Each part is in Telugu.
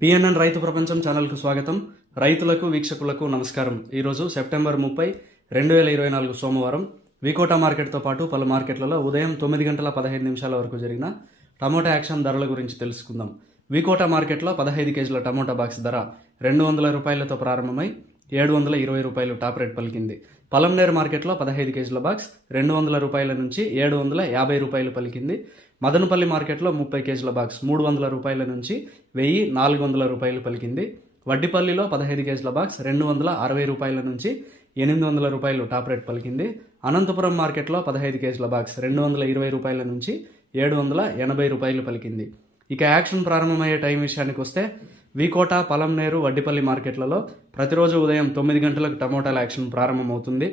పిఎన్ఎన్ రైతు ప్రపంచం ఛానల్కు స్వాగతం. రైతులకు వీక్షకులకు నమస్కారం. ఈరోజు సెప్టెంబర్ 30, 2024 సోమవారం వికోటా మార్కెట్తో పాటు పలు మార్కెట్లలో ఉదయం 9 గంటల 15 నిమిషాల వరకు జరిగిన టమోటా యాక్షన్ ధరల గురించి తెలుసుకుందాం. వికోటా మార్కెట్లో 15 కేజీల టమోటా బాక్స్ ధర 200 రూపాయలతో ప్రారంభమై 720 రూపాయలు టాప్ రేట్ పలికింది. పలంనేర్ మార్కెట్లో 15 కేజీల బాక్స్ 200 రూపాయల నుంచి 750 రూపాయలు పలికింది. మదనపల్లి మార్కెట్లో 30 కేజీల బాక్స్ 300 రూపాయల నుంచి 1400 రూపాయలు పలికింది. వడ్డిపల్లిలో 15 కేజీల బాక్స్ 260 రూపాయల నుంచి 800 రూపాయలు టాప్ రేట్ పలికింది. అనంతపురం మార్కెట్లో 15 కేజీల బాక్స్ 220 రూపాయల నుంచి 780 రూపాయలు పలికింది. ఇక యాక్షన్ ప్రారంభమయ్యే టైం విషయానికి వస్తే వికోటా, పలంనేరు, వడ్డిపల్లి మార్కెట్లలో ప్రతిరోజు ఉదయం 9 గంటలకు టమోటాల యాక్షన్ ప్రారంభమవుతుంది.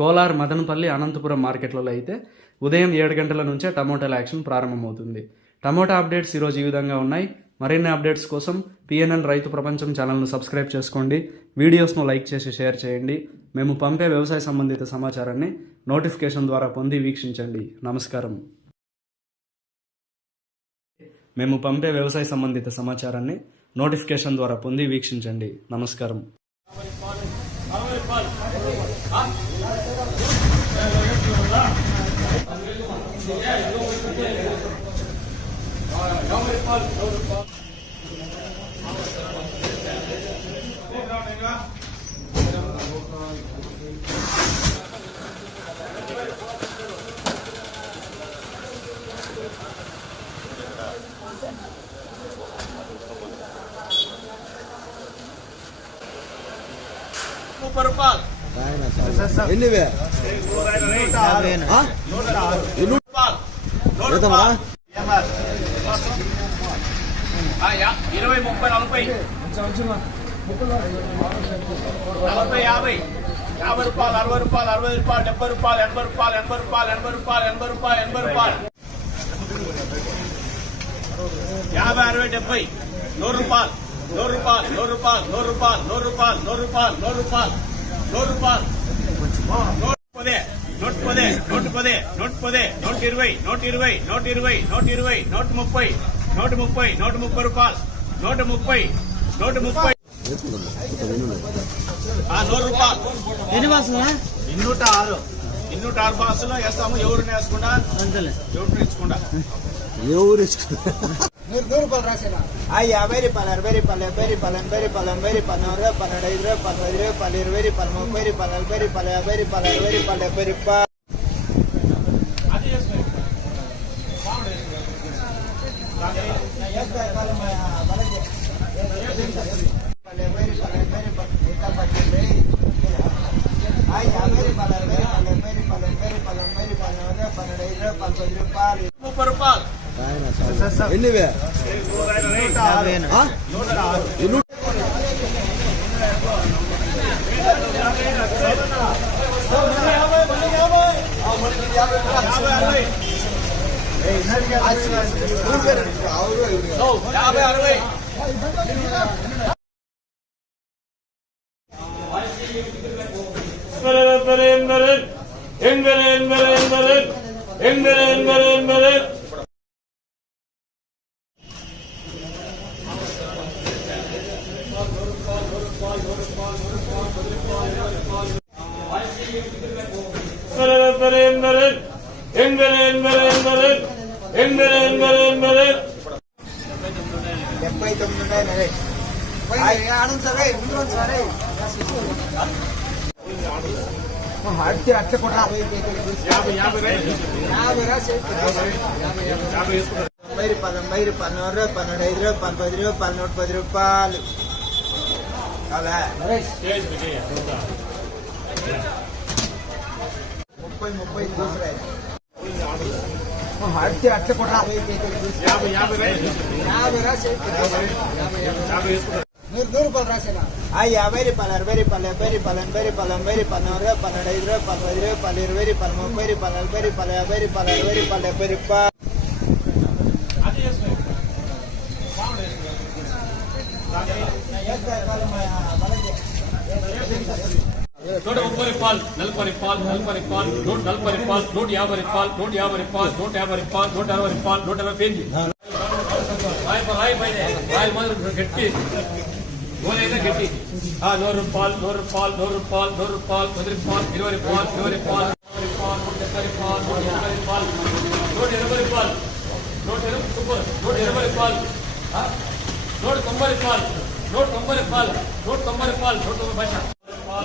కోలార్, మదనపల్లి, అనంతపురం మార్కెట్లలో అయితే ఉదయం 7 గంటల నుంచే టమోటాల యాక్షన్ ప్రారంభమవుతుంది. టమోటా అప్డేట్స్ ఈరోజు ఈ విధంగా ఉన్నాయి. మరిన్ని అప్డేట్స్ కోసం పిఎన్ఎన్ రైతు ప్రపంచం ఛానల్ను సబ్స్క్రైబ్ చేసుకోండి. వీడియోస్ను లైక్ చేసి షేర్ చేయండి. మేము పంపే వ్యవసాయ సంబంధిత సమాచారాన్ని నోటిఫికేషన్ ద్వారా పొంది వీక్షించండి. నమస్కారం. మేము పంపే వ్యవసాయ సంబంధిత సమాచారాన్ని నోటిఫికేషన్ ద్వారా పొంది వీక్షించండి. నమస్కారం. ఎన్నివే 20, 30, 40, 50 రూపాయలు, 60 రూపాయలు, 70 రూపాయలు, 80 రూపాయలు, 80 రూపాయలు, 80 రూపాయలు, 80 రూపాయలు, 80 రూపాయలు, 80 రూపాయలు, 50, 60, 70, 100 రూపాయలు, 100 రూపాయలు, 100 రూపాయలు, 100 రూపాయలు, 100 రూపాయలు, 100 రూపాయలు, 100 రూపాయలు, 100 రూపాయలు, 100 రూపాయలు, 110, 110, 110, 120, 120, 120, 120, 130, 130, 130 రూపాయలు, 130, 130, 100 రూపాయలు. ఎన్ని బాసులా? 206 బాసులు వేస్తాము. ఎవరిని వేసుకుంటా, ఎవరిని ఇచ్చుకుంటా, 100 రూపాయలు రాసేనా? 50 రూపాయలు, 60 రూపాయలు, 70 రూపాయలు, 80 రూపాయలు, 90 రూపాయలు, 15 రూపాయలు, 15 రూపాయలు, 20 రూపాయలు, 30 రూపాయలు, 40 రూపాయలు, 50 రూపాయలు, 60 రూపాయలు, 70 రూపాయలు. ఎన్నివే అట్లా కూడా 50 రూపాయలు, 80 రూపాయలు, 100 రూపాయలు, 15 రూపాయలు, 10 రూపాయలు, 110 రూపాయలు. అలా 30 దూసరాయి అట్లా కూడా 50 రూపాయలు రాసేనా? 50 రూపాయలు, 60 రూపాయలు, 70 రూపాయలు, 80 రూపాయలు, 90 రూపాయలు, 100 రూపాయలు, 15 రూపాయలు, 10 రూపాయలు, 20 రూపాయలు, 30 రూపాయలు, 40 రూపాయలు, 50 రూపాయలు, 60 రూపాయలు, 70 రూపాయలు. 130 రూపాయలు, 40 రూపాయలు, 40 రూపాయలు, 140 రూపాయలు, 150 రూపాయలు, 150 రూపాయలు, 150 రూపాయలు, 160 రూపాయలు, 140 పేజీ. ಕಾಯಿ ಮಾತ್ರ ಗಟ್ಟಿ ಗೋಲೆಯಿಂದ ಗಟ್ಟಿ 100 ರೂಪಾಯಿ 100 ರೂಪಾಯಿ 100 ರೂಪಾಯಿ 100 ರೂಪಾಯಿ 10 ರೂಪಾಯಿ 20 ರೂಪಾಯಿ 20 ರೂಪಾಯಿ 30 ರೂಪಾಯಿ 170 ರೂಪಾಯಿ 180 ರೂಪಾಯಿ 120 ರೂಪಾಯಿ నోట్ 90 రూపాయలు 190 రూపాయలు 190 రూపాయలు 190 భాష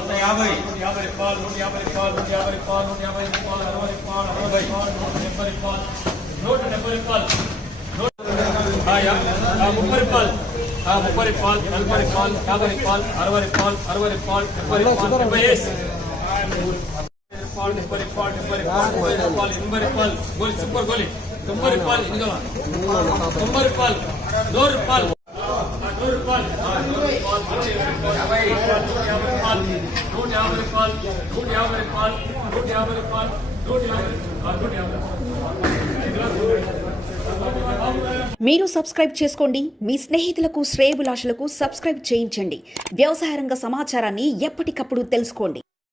150 రూపాయలు 150 రూపాయలు 150 రూపాయలు 150 రూపాయలు 150 రూపాయలు 60 రూపాయలు 170 రూపాయలు 170 రూపాయలు 30 రూపాయలు 30 రూపాయలు 40 రూపాయలు 50 రూపాయలు 60 రూపాయలు 60 రూపాయలు 70 రూపాయలు 70 రూపాయలు 80 రూపాయలు గోలి సూపర్ గోలి 90 రూపాయలు ఇంకా 90 రూపాయలు 100 రూపాయలు 100 రూపాయలు 100 రూపాయలు 150 రూపాయలు 150 రూపాయలు 150 రూపాయలు 150 రూపాయలు 150 మీరు సబ్స్క్రైబ్ చేసుకోండి. మీ స్నేహితులకు శ్రేయోభిలాషులకు సబ్స్క్రైబ్ చేయించండి. వ్యవసాయ రంగ సమాచారాన్ని ఎప్పటికప్పుడు తెలుసుకోండి.